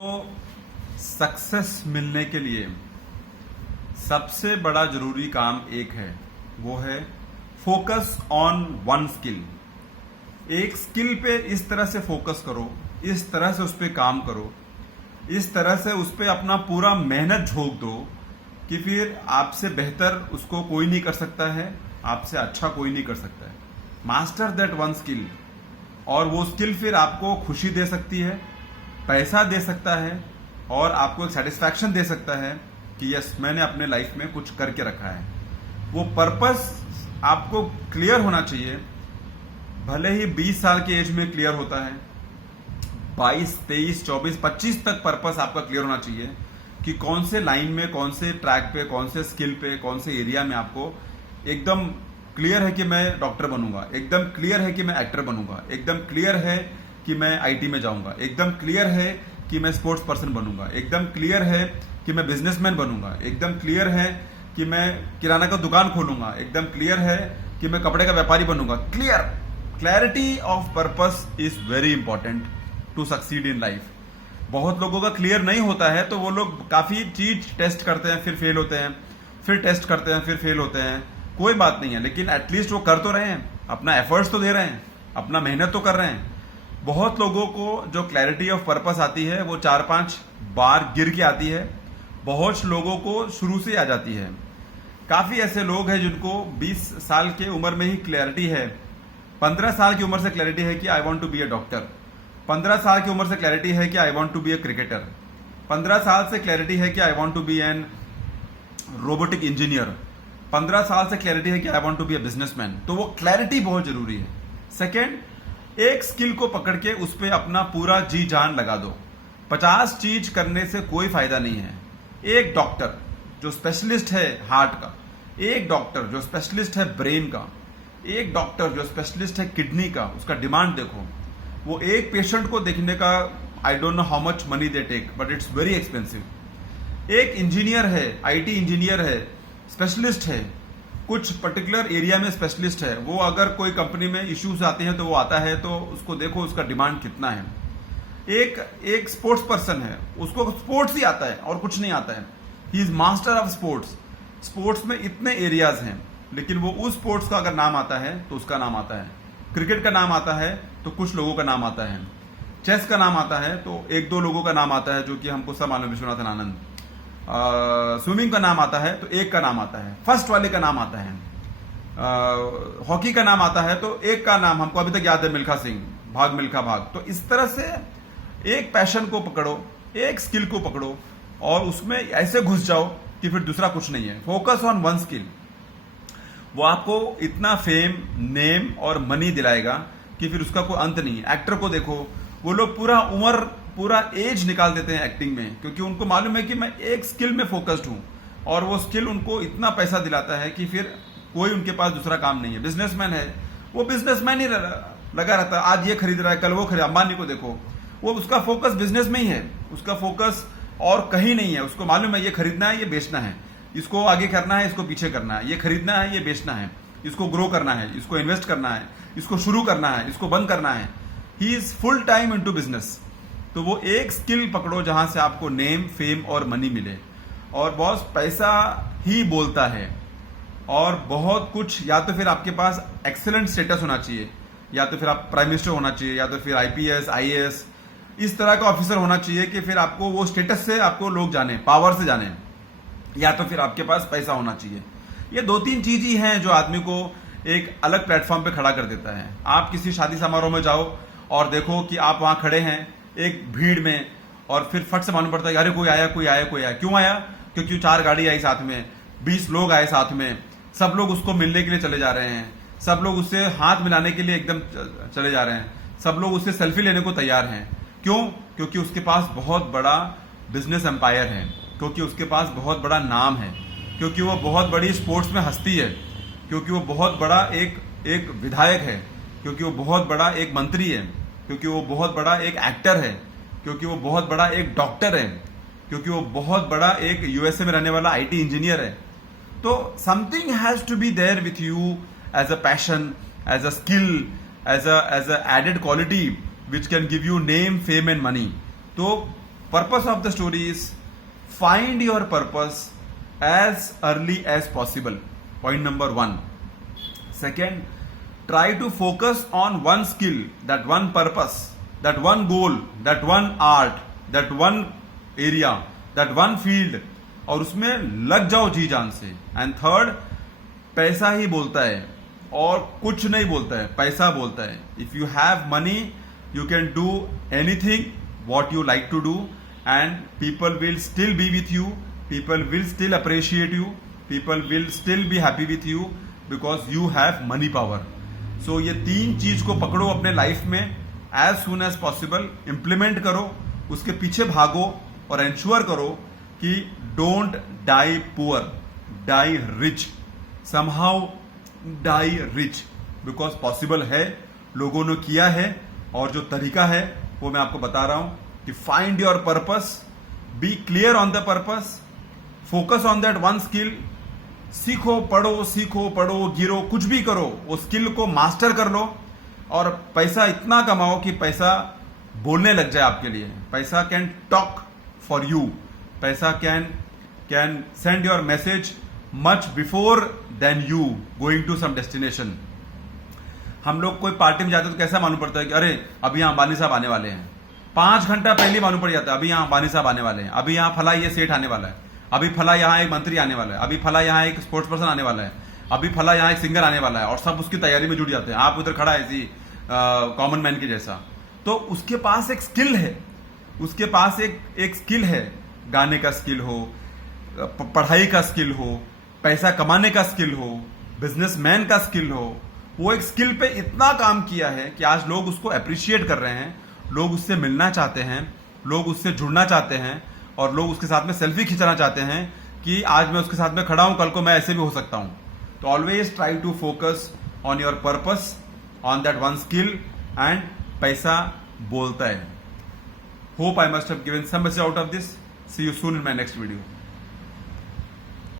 तो सक्सेस मिलने के लिए सबसे बड़ा जरूरी काम एक है, वो है फोकस ऑन वन स्किल। एक स्किल पे इस तरह से फोकस करो, इस तरह से उस पर काम करो, इस तरह से उस पर अपना पूरा मेहनत झोंक दो कि फिर आपसे बेहतर उसको कोई नहीं कर सकता है, आपसे अच्छा कोई नहीं कर सकता है। मास्टर दैट वन स्किल, और वो स्किल फिर आपको खुशी दे सकती है, पैसा दे सकता है, और आपको एक सेटिस्फैक्शन दे सकता है कि यस मैंने अपने लाइफ में कुछ करके रखा है। वो पर्पस आपको क्लियर होना चाहिए। भले ही 20 साल की एज में क्लियर होता है, 22, 23, 24, 25 तक पर्पस आपका क्लियर होना चाहिए कि कौन से लाइन में, कौन से ट्रैक पे, कौन से स्किल पे, कौन से एरिया में आपको एकदम क्लियर है कि मैं डॉक्टर बनूंगा, एकदम क्लियर है कि मैं एक्टर बनूंगा, एकदम क्लियर है कि मैं आईटी में जाऊंगा, एकदम क्लियर है कि मैं स्पोर्ट्स पर्सन बनूंगा, एकदम क्लियर है कि मैं बिजनेसमैन बनूंगा, एकदम क्लियर है कि मैं किराना का दुकान खोलूंगा, एकदम क्लियर है कि मैं कपड़े का व्यापारी बनूंगा। Clarity of purpose is very important to succeed in life. बहुत लोगों का क्लियर नहीं होता है तो वो लोग काफी चीज टेस्ट करते हैं, फिर फेल होते हैं, फिर टेस्ट करते हैं, फिर फेल होते हैं। कोई बात नहीं है, लेकिन एटलीस्ट वो कर तो रहे हैं, अपना एफर्ट्स तो दे रहे हैं, अपना मेहनत तो कर रहे हैं। बहुत लोगों को जो क्लैरिटी ऑफ पर्पस आती है वो 4-5 बार गिर के आती है, बहुत लोगों को शुरू से आ जाती है। काफी ऐसे लोग हैं जिनको 20 साल के उम्र में ही क्लैरिटी है, 15 साल की उम्र से क्लैरिटी है कि I want to be a doctor, 15 साल की उम्र से क्लैरिटी है कि I want to be a cricketer, 15 साल से क्लैरिटी है कि I want to be an robotic engineer, 15 साल से क्लैरिटी है कि I want to be a businessman. तो वो क्लैरिटी बहुत जरूरी है। सेकेंड, एक स्किल को पकड़ के उस पर अपना पूरा जी जान लगा दो। 50 चीज करने से कोई फायदा नहीं है। एक डॉक्टर जो स्पेशलिस्ट है हार्ट का, एक डॉक्टर जो स्पेशलिस्ट है ब्रेन का, एक डॉक्टर जो स्पेशलिस्ट है किडनी का, उसका डिमांड देखो। वो एक पेशेंट को देखने का I don't know how much money they take, but it's very expensive. एक इंजीनियर है, आईटी इंजीनियर है, स्पेशलिस्ट है, कुछ पर्टिकुलर एरिया में स्पेशलिस्ट है, वो अगर कोई कंपनी में इश्यूज आते हैं तो वो आता है, तो उसको देखो उसका डिमांड कितना है। एक स्पोर्ट्स पर्सन है, उसको स्पोर्ट्स ही आता है और कुछ नहीं आता है, he is master of sports. Sports में इतने एरियाज हैं, लेकिन वो उस स्पोर्ट्स का अगर नाम आता है तो उसका नाम आता है, क्रिकेट का नाम आता है तो कुछ लोगों का नाम आता है, चेस का नाम आता है तो 1-2 लोगों का नाम आता है जो कि हमको सब मालूम, विश्वनाथन आनंद। स्विमिंग का नाम आता है तो एक का नाम आता है, फर्स्ट वाले का नाम आता है। हॉकी का नाम आता है तो एक का नाम हमको अभी तक याद है, मिल्खा सिंह, भाग मिल्खा भाग। तो इस तरह से एक पैशन को पकड़ो, एक स्किल को पकड़ो और उसमें ऐसे घुस जाओ कि फिर दूसरा कुछ नहीं है। फोकस ऑन वन स्किल, वो आपको इतना फेम, नेम और मनी दिलाएगा कि फिर उसका कोई अंत नहीं है। एक्टर को देखो, वो लोग पूरा उम्र, पूरा एज निकाल देते हैं एक्टिंग में, क्योंकि उनको मालूम है कि मैं एक स्किल में फोकस्ड हूं, और वो स्किल उनको इतना पैसा दिलाता है कि फिर कोई उनके पास दूसरा काम नहीं है। बिजनेसमैन है, वो बिजनेसमैन ही लगा रहता है, आज ये खरीद रहा है, कल वो खरीद। अंबानी को देखो, वो उसका फोकस बिजनेस में ही है, उसका फोकस और कहीं नहीं है। उसको मालूम है ये खरीदना है, ये बेचना है, इसको आगे करना है, इसको पीछे करना है, ये खरीदना है, ये बेचना है, इसको ग्रो करना है, इसको इन्वेस्ट करना है, इसको शुरू करना है, इसको बंद करना है। He is full time into business. तो वो एक स्किल पकड़ो जहां से आपको नेम, फेम और मनी मिले। और बॉस, पैसा ही बोलता है, और बहुत कुछ, या तो फिर आपके पास एक्सेलेंट स्टेटस होना चाहिए, या तो फिर आप प्राइम मिनिस्टर होना चाहिए, या तो फिर आईपीएस, आईएएस इस तरह का ऑफिसर होना चाहिए कि फिर आपको वो स्टेटस से आपको लोग जाने, पावर से जाने, या तो फिर आपके पास पैसा होना चाहिए। ये 2-3 चीज ही हैं जो आदमी को एक अलग प्लेटफॉर्म पे खड़ा कर देता है। आप किसी शादी समारोह में जाओ और देखो कि आप वहां खड़े हैं एक भीड़ में, और फिर फट से मालूम पड़ता है अरे कोई आया, कोई आया, कोई आया। क्यों आया? क्योंकि 4 गाड़ी आई साथ में, 20 लोग आए साथ में, सब लोग उसको मिलने के लिए चले जा रहे हैं, सब लोग उससे हाथ मिलाने के लिए एकदम चले जा रहे हैं, सब लोग उससे सेल्फी लेने को तैयार हैं। क्यों? क्योंकि उसके पास बहुत बड़ा बिजनेस एम्पायर है, क्योंकि उसके पास बहुत बड़ा नाम है, क्योंकि वो बहुत बड़ी स्पोर्ट्स में हस्ती है, क्योंकि वो बहुत बड़ा एक विधायक है, क्योंकि वो बहुत बड़ा एक मंत्री है, क्योंकि वो बहुत बड़ा एक एक्टर है, क्योंकि वो बहुत बड़ा एक डॉक्टर है, क्योंकि वो बहुत बड़ा एक यूएसए में रहने वाला आईटी इंजीनियर है। तो something has to be there with you as a passion, as a skill, as a added quality which can give you name, fame and money. तो purpose of the story is find your purpose as early as possible, point number 1. Second, try to focus on one skill, that one purpose, that one goal, that one art, that one area, that one field, और उसमें लग जाओ जी जान से. And third, पैसा ही बोलता है और कुछ नहीं बोलता है, पैसा बोलता है. If you have money you can do anything what you like to do and people will still be with you, people will still appreciate you, people will still be happy with you because you have money power. So ये 3 चीज को पकड़ो अपने life में, as soon as possible implement करो, उसके पीछे भागो और एंश्योर करो कि don't die poor, die rich, somehow die rich, because possible है, लोगों ने किया है. और जो तरीका है वो मैं आपको बता रहा हूं कि find your purpose, be clear on the purpose, focus on that one skill, सीखो पढ़ो गिरो, कुछ भी करो, वो स्किल को मास्टर कर लो और पैसा इतना कमाओ कि पैसा बोलने लग जाए आपके लिए. पैसा कैन टॉक फॉर यू, पैसा can send your message much before then you going to some destination. हम लोग कोई पार्टी में जाते तो कैसा मालूम पड़ता है कि अरे अभी यहाँ अंबानी साहब आने वाले हैं, 5 घंटा पहले मालूम पड़ जाता है अभी यहाँ अंबानी साहब आने वाले हैं, अभी यहाँ फला ये सेठ आने वाला है, अभी फला यहाँ एक मंत्री आने वाला है, अभी फला यहाँ एक स्पोर्ट्स पर्सन आने वाला है, अभी फला यहाँ एक सिंगर आने वाला है, और सब उसकी तैयारी में जुट जाते हैं. आप उधर खड़ा है ऐसी कॉमन मैन के जैसा. तो उसके पास एक स्किल है, उसके पास एक स्किल है, गाने का स्किल हो, पढ़ाई का स्किल हो, पैसा कमाने का स्किल हो, बिजनेसमैन का स्किल हो. वो एक स्किल पे इतना काम किया है कि आज लोग उसको अप्रिशिएट कर रहे हैं, लोग उससे मिलना चाहते हैं, लोग उससे जुड़ना चाहते हैं, और लोग उसके साथ में सेल्फी खिंचाना चाहते हैं कि आज मैं उसके साथ में खड़ा हूं, कल को मैं ऐसे भी हो सकता हूं. तो always try to focus on your purpose, on that one skill, and पैसा बोलता है. Hope I must have given some message out of this. See you soon in my next video.